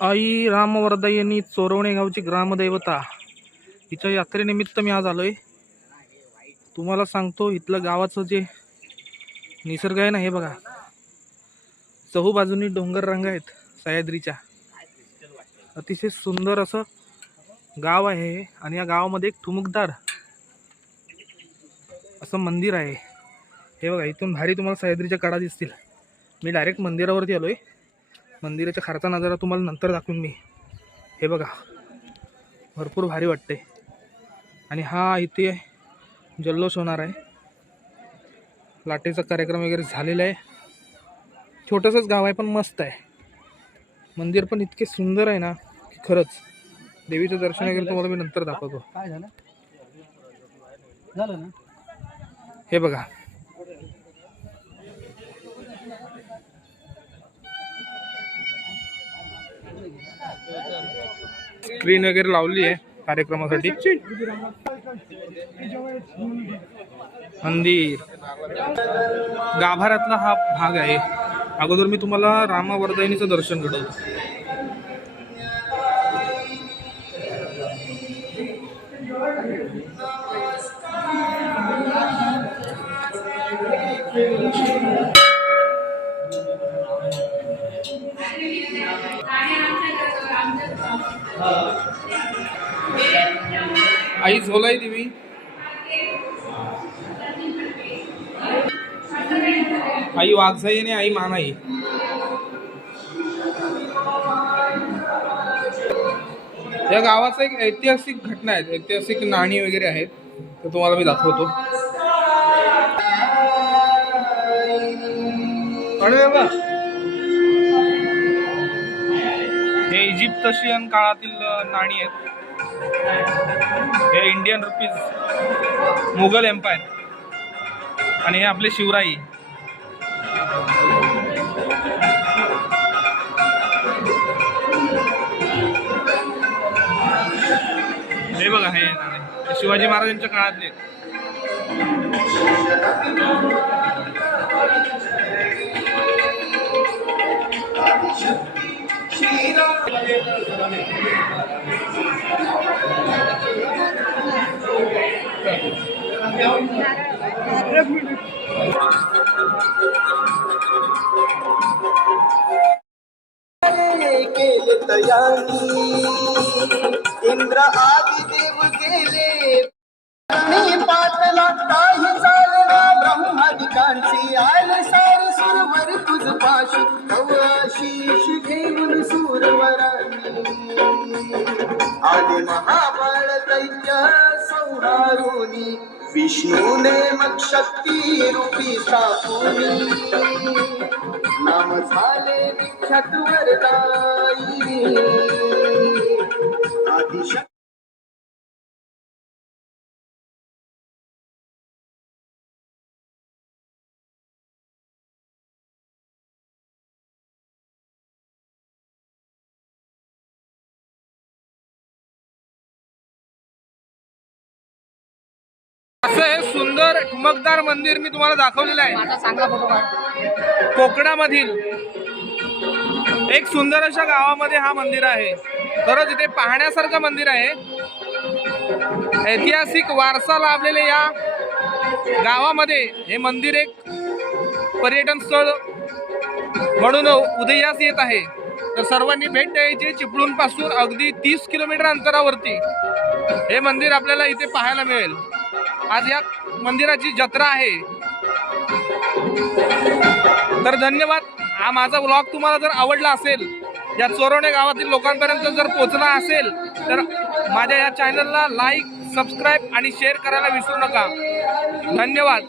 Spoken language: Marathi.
आई रामवर्धा यांनी चोरवणे गावची ग्रामदैवता. हिच्या यात्रेनिमित्त मी आज आलोय. तुम्हाला सांगतो इथलं गावाचं जे निसर्ग आहे ना हे बघा. चहू बाजूनी डोंगर रंग आहेत सह्याद्रीच्या. अतिशय सुंदर असं गाव आहे आणि या गावामध्ये एक ठुमकदार असं मंदिर आहे. हे बघा इथून भारी तुम्हाला सह्याद्रीच्या कडा दिसतील. मी डायरेक्ट मंदिरावरती आलोय. मंदिराच्या खारचा नजारा तुम्हाला नंतर दाखवून मी. हे बघा. भरपूर भारी वाटते. आणि हा इथे जल्लोष होणार आहे. लाटेचा कार्यक्रम वगैरे झालेला आहे. छोटंसंच गाव आहे पण मस्त आहे. मंदिर पण इतके सुंदर आहे ना की खरंच. देवीचं दर्शन वगैरे तुम्हाला मी नंतर दाखवतो. हे बघा. स्क्रीन वगैरे लावली आहे कार्यक्रमासाठी. मंदिर. गाभाऱ्यातला हा भाग आहे. अगोदर मी तुम्हाला रामावर्धायनीचं दर्शन घडवतो. आई झोलाई देवी. आई वाघसाई आणि आई मानाई. या गावाचा एक ऐतिहासिक घटना आहेत ऐतिहासिक नाणी वगैरे आहेत. तर तुम्हाला मी दाखवतो. आणि इजिप्तशियन काळातील नाणी आहेत हे इंडियन रुपीज मुघल एम्पायर आणि हे आपले शिवराई हे बघा हे नाणे. शिवाजी महाराजांच्या काळातले आहेत. केले तयारी इंद्र आदि देव गेले. मी पाटला आणि महाबळ दैत्य संहारुनी. विष्णूने मग शक्ती रूपी सापुनी नाम झाले विख्यात वरदाई आदिशक्ती असं हे सुंदर ठुमकदार मंदिर मी तुम्हाला दाखवलेलं आहे. चांगला फोटो कोकणामधील एक सुंदर अशा गावामध्ये हा मंदिर आहे. खरंच इथे पाहण्यासारखं मंदिर आहे. ऐतिहासिक वारसा लाभलेले या गावामध्ये हे मंदिर एक पर्यटन स्थळ म्हणून उदयास येत आहे. तर सर्वांनी भेट द्यायची. चिपळूणपासून अगदी तीस किलोमीटर अंतरावरती हे मंदिर आपल्याला इथे पाहायला मिळेल. आज या मंदिराची जत्रा आहे. तर धन्यवाद. हा माझा ब्लॉग तुम्हाला जर आवडला असेल या चोरवणे गावातील लोकांपर्यंत जर पोहोचला असेल तर माझ्या या चॅनलला लाईक सबस्क्राईब आणि शेअर करायला विसरू नका. धन्यवाद.